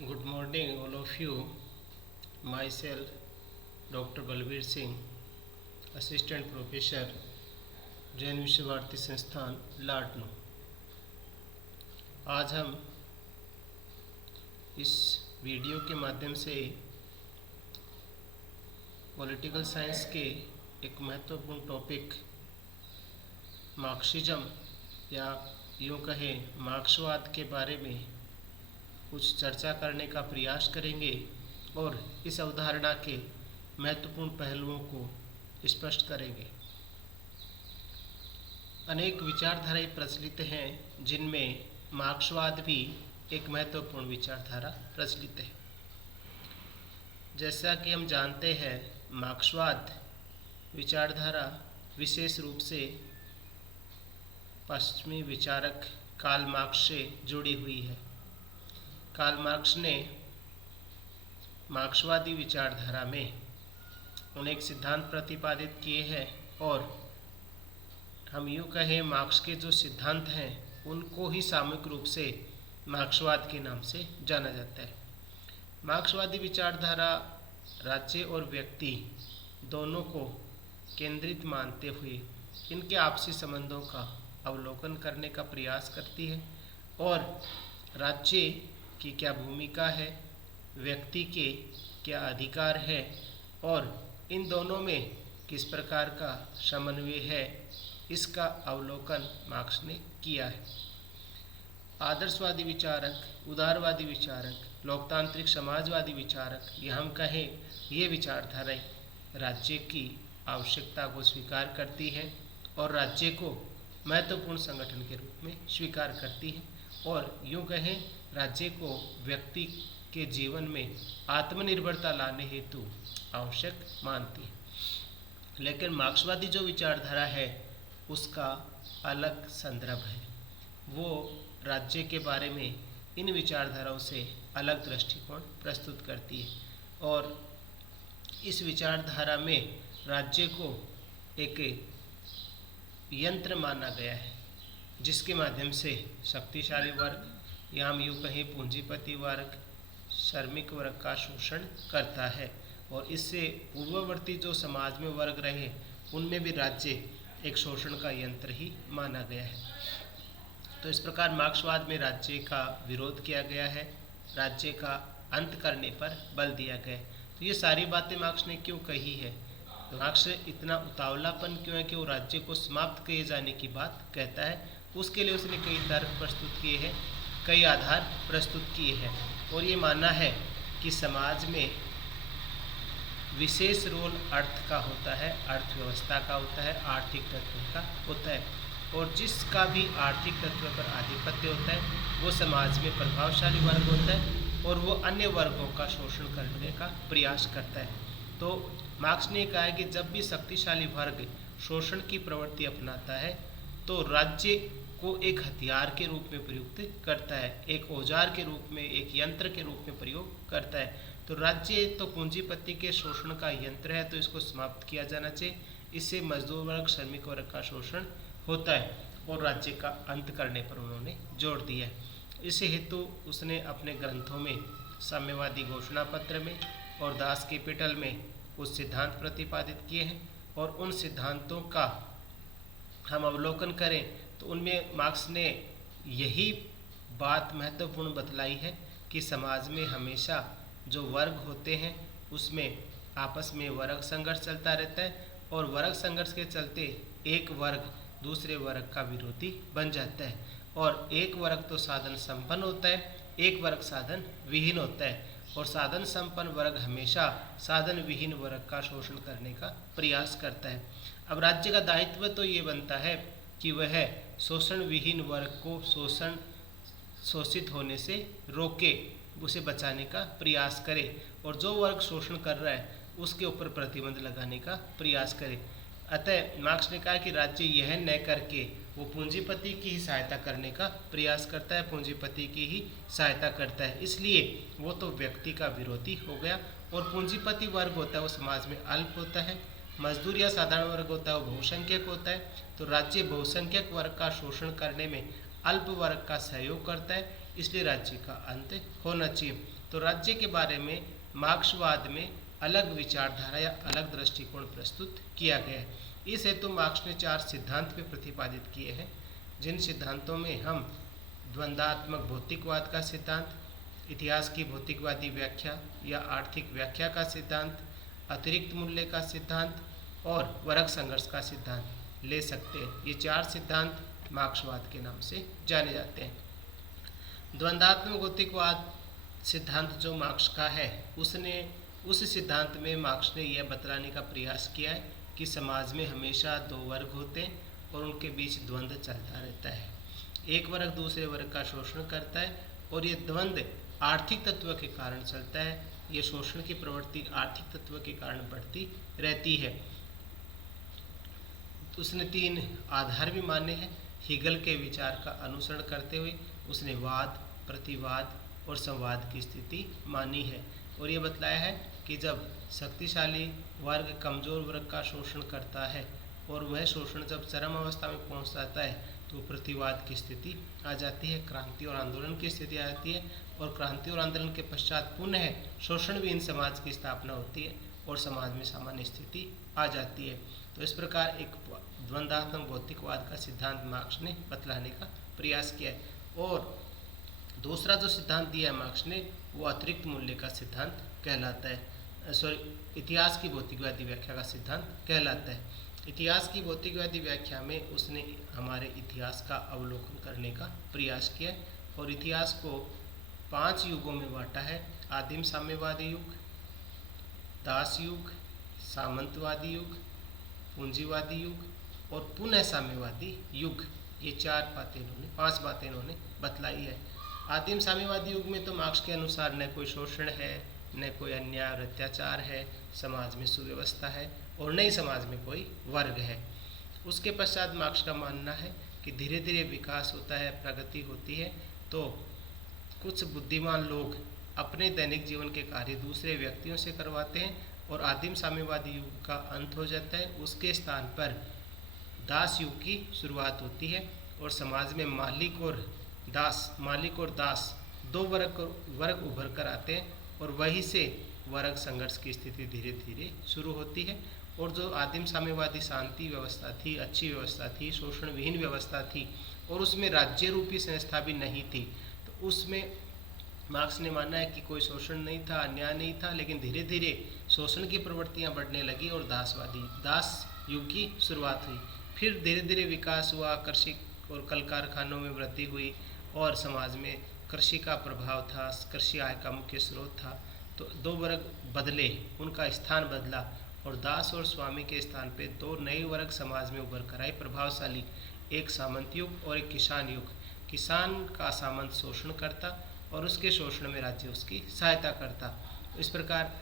Good morning, all of you. Myself, Dr. Balbir Singh, Assistant Professor, Jain विश्व भारती संस्थान लाटनो। आज हम इस वीडियो के माध्यम से पॉलिटिकल साइंस के एक महत्वपूर्ण टॉपिक मार्क्सिज्म या यूँ कहें मार्क्सवाद के बारे में कुछ चर्चा करने का प्रयास करेंगे और इस अवधारणा के महत्वपूर्ण पहलुओं को स्पष्ट करेंगे। अनेक विचारधाराएं प्रचलित हैं जिनमें मार्क्सवाद भी एक महत्वपूर्ण विचारधारा प्रचलित है। जैसा कि हम जानते हैं, मार्क्सवाद विचारधारा विशेष रूप से पश्चिमी विचारक कार्ल मार्क्स से जुड़ी हुई है। कार्ल मार्क्स ने मार्क्सवादी विचारधारा में अनेक सिद्धांत प्रतिपादित किए हैं और हम यूँ कहें मार्क्स के जो सिद्धांत हैं उनको ही सामूहिक रूप से मार्क्सवाद के नाम से जाना जाता है। मार्क्सवादी विचारधारा राज्य और व्यक्ति दोनों को केंद्रित मानते हुए इनके आपसी संबंधों का अवलोकन करने का प्रयास करती है और राज्य की क्या भूमिका है, व्यक्ति के क्या अधिकार है और इन दोनों में किस प्रकार का समन्वय है, इसका अवलोकन मार्क्स ने किया है। आदर्शवादी विचारक, उदारवादी विचारक, लोकतांत्रिक समाजवादी विचारक या हम कहें ये विचारधाराएं राज्य की आवश्यकता को स्वीकार करती हैं और राज्य को महत्वपूर्ण संगठन के रूप में स्वीकार करती है और यूँ कहें राज्य को व्यक्ति के जीवन में आत्मनिर्भरता लाने हेतु आवश्यक मानती है। लेकिन मार्क्सवादी जो विचारधारा है उसका अलग संदर्भ है। वो राज्य के बारे में इन विचारधाराओं से अलग दृष्टिकोण प्रस्तुत करती है और इस विचारधारा में राज्य को एक यंत्र माना गया है जिसके माध्यम से शक्तिशाली वर्ग या हम यूँ कहें पूंजीपति वर्ग श्रमिक वर्ग का शोषण करता है और इससे पूर्ववर्ती जो समाज में वर्ग रहे उनमें भी राज्य एक शोषण का यंत्र ही माना गया है। तो इस प्रकार मार्क्सवाद में राज्य का विरोध किया गया है, राज्य का अंत करने पर बल दिया गया है। तो ये सारी बातें मार्क्स ने क्यों कही है? मार्क्स इतना उतावलापन क्यों है कि वो राज्य को समाप्त किए जाने की बात कहता है? उसके लिए उसने कई तर्क प्रस्तुत किए हैं, कई आधार प्रस्तुत किए हैं और ये मानना है कि समाज में विशेष रोल अर्थ का होता है, अर्थव्यवस्था का होता है, आर्थिक तत्व का होता है और जिसका भी आर्थिक तत्व पर आधिपत्य होता है वो समाज में प्रभावशाली वर्ग होता है और वो अन्य वर्गों का शोषण करने का प्रयास करता है। तो मार्क्स ने कहा है कि जब भी शक्तिशाली वर्ग शोषण की प्रवृत्ति अपनाता है तो राज्य को एक हथियार के रूप में प्रयुक्त करता है, एक औजार के रूप में, एक यंत्र के रूप में प्रयोग करता है। तो राज्य तो पूंजीपति के शोषण का यंत्र है, तो इसको समाप्त किया जाना चाहिए। इससे मजदूर वर्ग, श्रमिक वर्ग का शोषण होता है और राज्य का अंत करने पर उन्होंने जोर दिया है। इस हेतु उसने अपने ग्रंथों में साम्यवादी घोषणा पत्र में और दास कैपिटल में कुछ सिद्धांत प्रतिपादित किए हैं और उन सिद्धांतों का हम अवलोकन करें तो उनमें मार्क्स ने यही बात महत्वपूर्ण बतलाई है कि समाज में हमेशा जो वर्ग होते हैं उसमें आपस में वर्ग संघर्ष चलता रहता है और वर्ग संघर्ष के चलते एक वर्ग दूसरे वर्ग का विरोधी बन जाता है और एक वर्ग तो साधन संपन्न होता है, एक वर्ग साधन विहीन होता है और साधन संपन्न वर्ग हमेशा साधन विहीन वर्ग का शोषण करने का प्रयास करता है। अब राज्य का दायित्व तो ये बनता है कि वह शोषण विहीन वर्ग को शोषित होने से रोके, उसे बचाने का प्रयास करे और जो वर्ग शोषण कर रहा है उसके ऊपर प्रतिबंध लगाने का प्रयास करे। अतः मार्क्स ने कहा कि राज्य यह न करके वो पूंजीपति की ही सहायता करने का प्रयास करता है, पूंजीपति की ही सहायता करता है, इसलिए वो तो व्यक्ति का विरोधी हो गया और पूंजीपति वर्ग होता है वो समाज में अल्प होता है, मजदूर या साधारण वर्ग होता है वो बहुसंख्यक होता है। तो राज्य बहुसंख्यक वर्ग का शोषण करने में अल्प वर्ग का सहयोग करता है, इसलिए राज्य का अंत होना चाहिए। तो राज्य के बारे में मार्क्सवाद में अलग विचारधारा या अलग दृष्टिकोण प्रस्तुत किया गया है। इस हेतु मार्क्स ने 4 सिद्धांत भी प्रतिपादित किए हैं, जिन सिद्धांतों में हम द्वंद्वात्मक भौतिकवाद का सिद्धांत, इतिहास की भौतिकवादी व्याख्या या आर्थिक व्याख्या का सिद्धांत, अतिरिक्त मूल्य का सिद्धांत और वर्ग संघर्ष का सिद्धांत ले सकते हैं। ये 4 सिद्धांत मार्क्सवाद के नाम से जाने जाते हैं। द्वंद्वात्मक भौतिकवाद सिद्धांत जो मार्क्स का है, उसने उस सिद्धांत में मार्क्स ने यह बतलाने का प्रयास किया है कि समाज में हमेशा 2 वर्ग होते हैं और उनके बीच द्वंद्व चलता रहता है। एक वर्ग दूसरे वर्ग का शोषण करता है और ये द्वंद्व आर्थिक तत्व के कारण चलता है। ये शोषण की प्रवृत्ति आर्थिक तत्व के कारण बढ़ती रहती है। उसने 3 आधार भी माने हैं। हीगल के विचार का अनुसरण करते हुए उसने वाद, प्रतिवाद और संवाद की स्थिति मानी है और ये बतलाया है कि जब शक्तिशाली वर्ग कमजोर वर्ग का शोषण करता है और वह शोषण जब चरम अवस्था में पहुंच जाता है तो प्रतिवाद की स्थिति आ जाती है, क्रांति और आंदोलन की स्थिति आ जाती है और क्रांति और आंदोलन के पश्चात पुनः शोषण विहीन समाज की स्थापना होती है और समाज में सामान्य स्थिति आ जाती है। तो इस प्रकार एक द्वंद्वात्मक भौतिकवाद का सिद्धांत मार्क्स ने बतलाने का प्रयास किया है। और दूसरा जो सिद्धांत दिया है मार्क्स ने, वो अतिरिक्त मूल्य का सिद्धांत कहलाता है, इतिहास की भौतिकवादी व्याख्या का सिद्धांत कहलाता है। इतिहास की भौतिकवादी व्याख्या में उसने हमारे इतिहास का अवलोकन करने का प्रयास किया और इतिहास को 5 युगों में बांटा है। आदिम साम्यवादी युग, दास युग, सामंतवादी युग, पूंजीवादी युग और पुनः साम्यवादी युग। ये 5 बातें इन्होंने बतलाई है। आदिम साम्यवादी युग में तो मार्क्स के अनुसार न कोई शोषण है, न कोई अन्याय और अत्याचार है, समाज में सुव्यवस्था है और न ही समाज में कोई वर्ग है। उसके पश्चात मार्क्स का मानना है कि धीरे धीरे विकास होता है, प्रगति होती है, तो कुछ बुद्धिमान लोग अपने दैनिक जीवन के कार्य दूसरे व्यक्तियों से करवाते हैं और आदिम साम्यवादी युग का अंत हो जाता है। उसके स्थान पर दास युग की शुरुआत होती है और समाज में मालिक और दास 2 वर्ग उभर कर आते हैं और वहीं से वर्ग संघर्ष की स्थिति धीरे धीरे शुरू होती है। और जो आदिम साम्यवादी शांति व्यवस्था थी, अच्छी व्यवस्था थी, शोषण विहीन व्यवस्था थी और उसमें राज्य रूपी संस्था भी नहीं थी, तो उसमें मार्क्स ने माना है कि कोई शोषण नहीं था, अन्याय नहीं था, लेकिन धीरे धीरे शोषण की प्रवृत्तियां बढ़ने लगी और दास युग की शुरुआत हुई। फिर धीरे धीरे विकास हुआ, कृषि और कल कारखानों में वृद्धि हुई और समाज में कृषि का प्रभाव था, कृषि आय का मुख्य स्रोत था। तो 2 वर्ग बदले, उनका स्थान बदला और दास और स्वामी के स्थान पे 2 नए वर्ग समाज में उभर कर आए प्रभावशाली, एक सामंत युग और एक किसान युग। किसान का सामंत शोषण करता और उसके शोषण में राज्य उसकी सहायता करता। इस प्रकार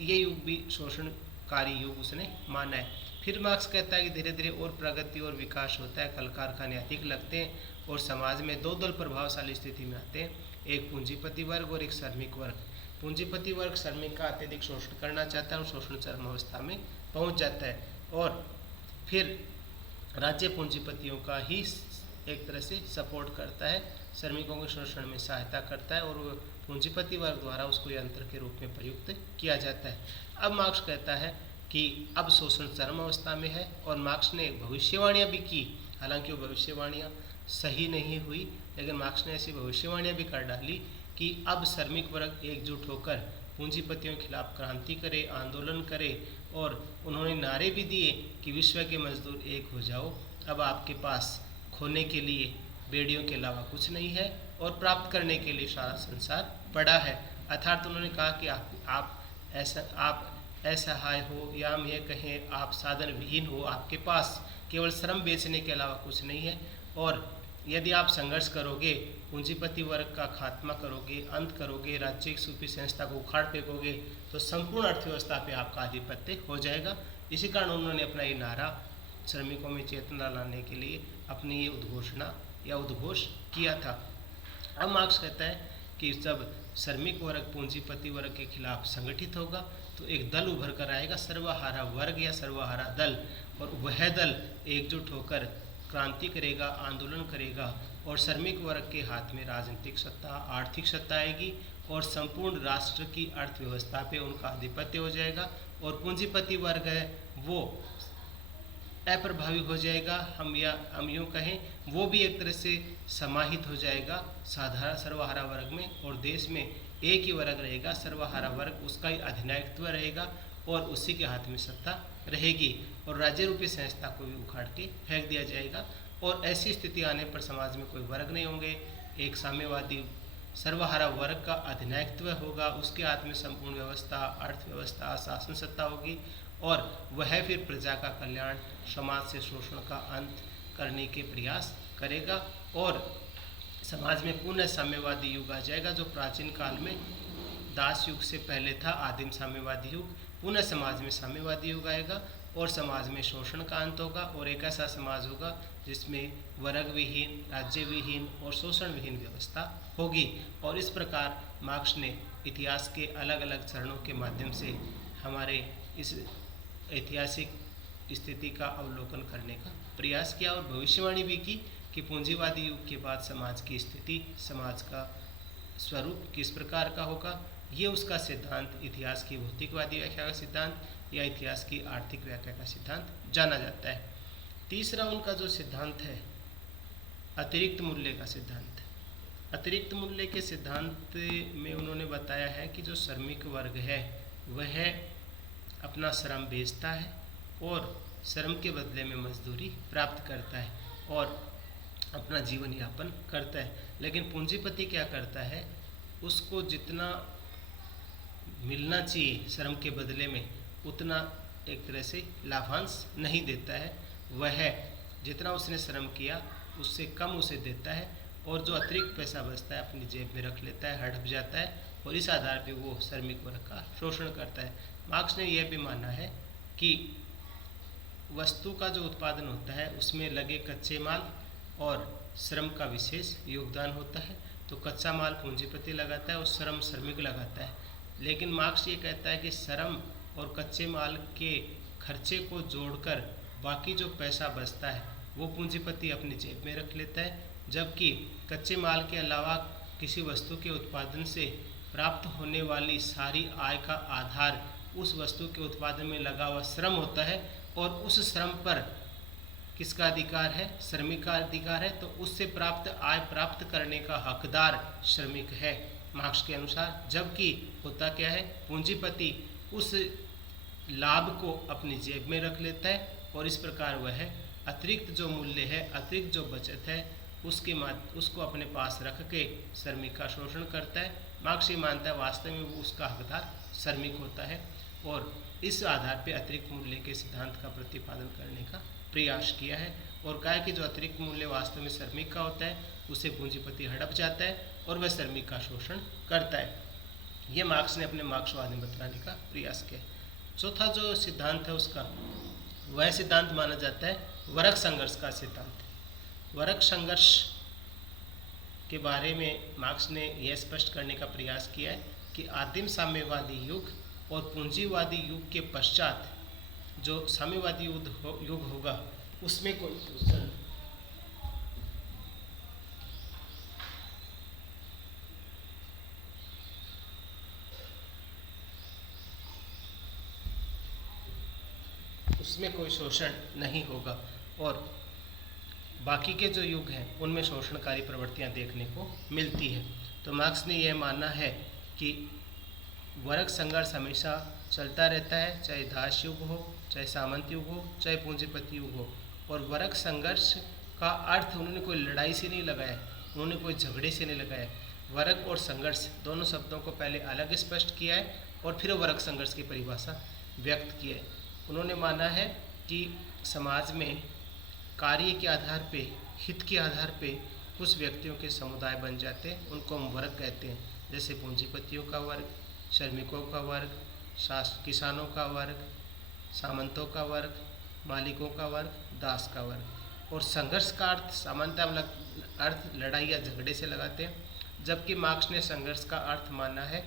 ये युग भी शोषणकारी युग उसने माना है। फिर मार्क्स कहता है कि धीरे धीरे और प्रगति और विकास होता है, कल कारखाने अधिक लगते हैं और समाज में 2 दल प्रभावशाली स्थिति में आते हैं, एक पूंजीपति वर्ग और एक श्रमिक वर्ग। पूंजीपति वर्ग श्रमिक का अत्यधिक शोषण करना चाहता है और शोषण चरम अवस्था में पहुंच जाता है और फिर राज्य पूंजीपतियों का ही एक तरह से सपोर्ट करता है, श्रमिकों के शोषण में सहायता करता है और पूंजीपति वर्ग द्वारा उसको यंत्र के रूप में प्रयुक्त किया जाता है। अब मार्क्स कहता है कि अब शोषण चरम अवस्था में है और मार्क्स ने भविष्यवाणियाँ भी की, हालांकि वो भविष्यवाणियाँ सही नहीं हुई, लेकिन मार्क्स ने ऐसी भविष्यवाणियाँ भी कर डाली कि अब श्रमिक वर्ग एकजुट होकर पूंजीपतियों के खिलाफ क्रांति करे, आंदोलन करे और उन्होंने नारे भी दिए कि विश्व के मजदूर एक हो जाओ, अब आपके पास खोने के लिए बेड़ियों के अलावा कुछ नहीं है और प्राप्त करने के लिए सारा संसार पड़ा है। अर्थात उन्होंने कहा कि आप असहाय हो या हम ये कहें आप साधन विहीन हो, आपके पास केवल श्रम बेचने के अलावा कुछ नहीं है और यदि आप संघर्ष करोगे, पूंजीपति वर्ग का खात्मा करोगे, अंत करोगे, राज्य सूफी संस्था को उखाड़ फेंकोगे तो संपूर्ण अर्थव्यवस्था पे आपका आधिपत्य हो जाएगा। इसी कारण उन्होंने अपना ये नारा श्रमिकों में चेतना लाने के लिए अपनी ये उद्घोषणा या उद्घोष किया था। अब मार्क्स कहता है कि जब श्रमिक वर्ग पूंजीपति वर्ग के खिलाफ संगठित होगा तो एक दल उभर कर आएगा, सर्वहारा वर्ग या सर्वहारा दल, और वह दल एकजुट होकर क्रांति करेगा, आंदोलन करेगा और श्रमिक वर्ग के हाथ में राजनीतिक सत्ता, आर्थिक सत्ता आएगी और संपूर्ण राष्ट्र की अर्थव्यवस्था पे उनका आधिपत्य हो जाएगा और पूंजीपति वर्ग है वो अप्रभावी हो जाएगा। हम यूँ कहें वो भी एक तरह से समाहित हो जाएगा साधारण सर्वहारा वर्ग में और देश में एक ही वर्ग रहेगा, सर्वहारा वर्ग, उसका ही अधिनायकत्व रहेगा और उसी के हाथ में सत्ता रहेगी और राज्य रूपी संस्था को भी उखाड़ के फेंक दिया जाएगा। और ऐसी स्थिति आने पर समाज में कोई वर्ग नहीं होंगे, एक साम्यवादी सर्वहारा वर्ग का अधिनायकत्व होगा, उसके हाथ में संपूर्ण व्यवस्था, अर्थव्यवस्था, शासन सत्ता होगी और वह फिर प्रजा का कल्याण, समाज से शोषण का अंत करने के प्रयास करेगा और समाज में पुनः साम्यवादी युग आ जाएगा। जो प्राचीन काल में दास युग से पहले था आदिम साम्यवादी युग, पुनः समाज में साम्यवादी युग आएगा और समाज में शोषण का अंत होगा और एक ऐसा समाज होगा जिसमें वर्ग विहीन, राज्य विहीन और शोषण विहीन व्यवस्था होगी। और इस प्रकार मार्क्स ने इतिहास के अलग अलग चरणों के माध्यम से हमारे इस ऐतिहासिक स्थिति का अवलोकन करने का प्रयास किया और भविष्यवाणी भी की कि पूंजीवादी युग के बाद समाज की स्थिति, समाज का स्वरूप किस प्रकार का होगा। ये उसका सिद्धांत इतिहास की भौतिकवादी व्याख्या का सिद्धांत या इतिहास की आर्थिक व्याख्या का सिद्धांत जाना जाता है। तीसरा उनका जो सिद्धांत है अतिरिक्त मूल्य का सिद्धांत। अतिरिक्त मूल्य के सिद्धांत में उन्होंने बताया है कि जो श्रमिक वर्ग है वह अपना श्रम बेचता है और श्रम के बदले में मजदूरी प्राप्त करता है और अपना जीवन यापन करता है। लेकिन पूंजीपति क्या करता है, उसको जितना मिलना चाहिए श्रम के बदले में उतना एक तरह से लाभांश नहीं देता है, वह जितना उसने श्रम किया उससे कम उसे देता है और जो अतिरिक्त पैसा बचता है अपनी जेब में रख लेता है, हड़प जाता है और इस आधार पे वो श्रमिक वर्ग का शोषण करता है। मार्क्स ने यह भी माना है कि वस्तु का जो उत्पादन होता है उसमें लगे कच्चे माल और श्रम का विशेष योगदान होता है। तो कच्चा माल पूंजीपति लगाता है और श्रम श्रमिक लगाता है। लेकिन मार्क्स ये कहता है कि श्रम और कच्चे माल के खर्चे को जोड़कर बाकी जो पैसा बचता है वो पूंजीपति अपनी जेब में रख लेता है, जबकि कच्चे माल के अलावा किसी वस्तु के उत्पादन से प्राप्त होने वाली सारी आय का आधार उस वस्तु के उत्पादन में लगा हुआ श्रम होता है और उस श्रम पर किसका अधिकार है, श्रमिक का अधिकार है। तो उससे प्राप्त आय प्राप्त करने का हकदार श्रमिक है मार्क्स के अनुसार। जबकि होता क्या है, पूंजीपति उस लाभ को अपनी जेब में रख लेता है और इस प्रकार वह अतिरिक्त जो मूल्य है, अतिरिक्त जो बचत है उसको अपने पास रख के श्रमिक का शोषण करता है। मार्क्स ये मानता है वास्तव में वो उसका हकदार श्रमिक होता है और इस आधार पे अतिरिक्त मूल्य के सिद्धांत का प्रतिपादन करने का प्रयास किया है और कहा कि जो अतिरिक्त मूल्य वास्तव में श्रमिक का होता है उसे पूंजीपति हड़प जाता है और वह श्रमिक का शोषण करता है। ये मार्क्स ने अपने मार्क्सवाद में बतलाने का प्रयास किया। चौथा जो सिद्धांत है उसका वह सिद्धांत माना जाता है वर्ग संघर्ष का सिद्धांत। वर्ग संघर्ष के बारे में मार्क्स ने यह स्पष्ट करने का प्रयास किया है कि आदिम साम्यवादी युग और पूंजीवादी युग के पश्चात जो साम्यवादी युग होगा उसमें कोई शोषण नहीं होगा और बाकी के जो युग हैं उनमें शोषणकारी प्रवृत्तियां देखने को मिलती है। तो मार्क्स ने यह माना है कि वर्ग संघर्ष हमेशा चलता रहता है, चाहे दास युग हो, चाहे सामंत युग हो, चाहे पूंजीपति युग हो। और वर्ग संघर्ष का अर्थ उन्होंने कोई लड़ाई से नहीं लगाया, उन्होंने कोई झगड़े से नहीं लगाया। वर्ग और संघर्ष दोनों शब्दों को पहले अलग स्पष्ट किया है और फिर वर्ग संघर्ष की परिभाषा व्यक्त की है। उन्होंने माना है कि समाज में कार्य के आधार पे, हित के आधार पे कुछ व्यक्तियों के समुदाय बन जाते हैं, उनको हम वर्ग कहते हैं। जैसे पूंजीपतियों का वर्ग, श्रमिकों का वर्ग, किसानों का वर्ग, सामंतों का वर्ग, मालिकों का वर्ग, दास का वर्ग। और संघर्ष का अर्थ सामान्यतः हम अर्थ लड़ाई या झगड़े से लगाते हैं, जबकि मार्क्स ने संघर्ष का अर्थ माना है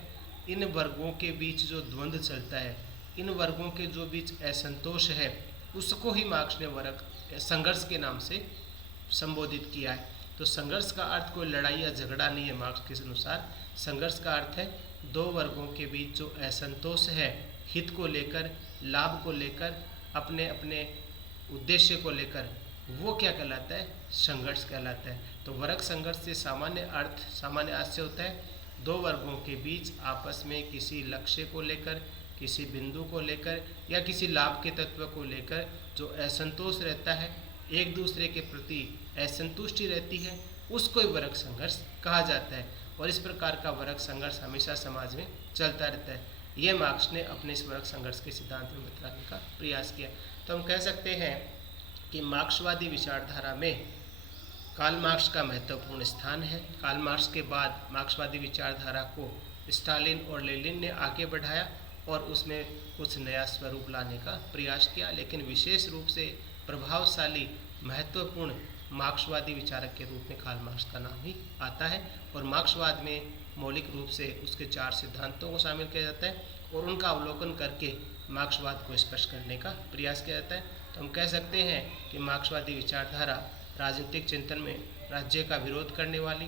इन वर्गों के बीच जो द्वंद्व चलता है, इन वर्गों के जो बीच असंतोष है, उसको ही मार्क्स ने वर्ग संघर्ष के नाम से संबोधित किया है। तो संघर्ष का अर्थ कोई लड़ाई या झगड़ा नहीं है। मार्क्स के अनुसार संघर्ष का अर्थ है दो वर्गों के बीच जो असंतोष है, हित को लेकर, लाभ को लेकर, अपने अपने उद्देश्य को लेकर, वो क्या कहलाता है? संघर्ष कहलाता है। तो वर्ग संघर्ष से सामान्य अर्थ, सामान्य अर्थ से होता है दो वर्गों के बीच आपस में किसी लक्ष्य को लेकर, किसी बिंदु को लेकर या किसी लाभ के तत्व को लेकर जो असंतोष रहता है, एक दूसरे के प्रति असंतुष्टि रहती है, उसको ही वर्ग संघर्ष कहा जाता है। और इस प्रकार का वर्ग संघर्ष हमेशा समाज में चलता रहता है। ये मार्क्स ने अपने इस वर्ग संघर्ष के सिद्धांत में बताने का प्रयास किया। तो हम कह सकते हैं कि मार्क्सवादी विचारधारा में कार्ल मार्क्स का महत्वपूर्ण स्थान है। कार्ल मार्क्स के बाद मार्क्सवादी विचारधारा को स्टालिन और लेनिन ने आगे बढ़ाया और उसमें कुछ नया स्वरूप लाने का प्रयास किया, लेकिन विशेष रूप से प्रभावशाली, महत्वपूर्ण मार्क्सवादी विचारक के रूप में कार्ल मार्क्स का नाम ही आता है। और मार्क्सवाद में मौलिक रूप से उसके 4 सिद्धांतों को शामिल किया जाता है और उनका अवलोकन करके मार्क्सवाद को स्पष्ट करने का प्रयास किया जाता है। तो हम कह सकते हैं कि मार्क्सवादी विचारधारा राजनीतिक चिंतन में राज्य का विरोध करने वाली,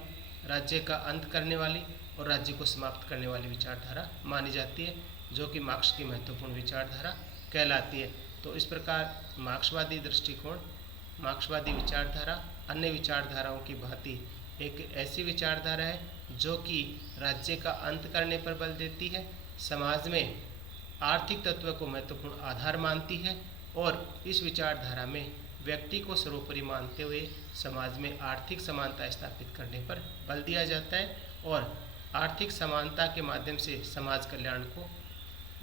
राज्य का अंत करने वाली और राज्य को समाप्त करने वाली विचारधारा मानी जाती है, जो कि मार्क्स की महत्वपूर्ण विचारधारा कहलाती है। तो इस प्रकार मार्क्सवादी दृष्टिकोण, मार्क्सवादी विचारधारा अन्य विचारधाराओं की भांति एक ऐसी विचारधारा है जो कि राज्य का अंत करने पर बल देती है, समाज में आर्थिक तत्व को महत्वपूर्ण आधार मानती है और इस विचारधारा में व्यक्ति को सर्वोपरि मानते हुए समाज में आर्थिक समानता स्थापित करने पर बल दिया जाता है और आर्थिक समानता के माध्यम से समाज कल्याण को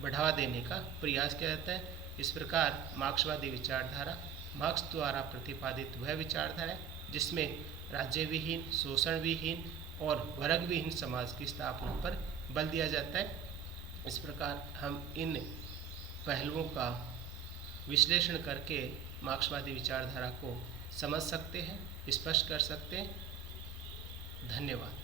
बढ़ावा देने का प्रयास किया जाता है। इस प्रकार मार्क्सवादी विचारधारा मार्क्स द्वारा प्रतिपादित वह विचारधारा है जिसमें राज्य विहीन, शोषण विहीन और वर्ग विहीन समाज की स्थापना पर बल दिया जाता है। इस प्रकार हम इन पहलुओं का विश्लेषण करके मार्क्सवादी विचारधारा को समझ सकते हैं, स्पष्ट कर सकते हैं। धन्यवाद।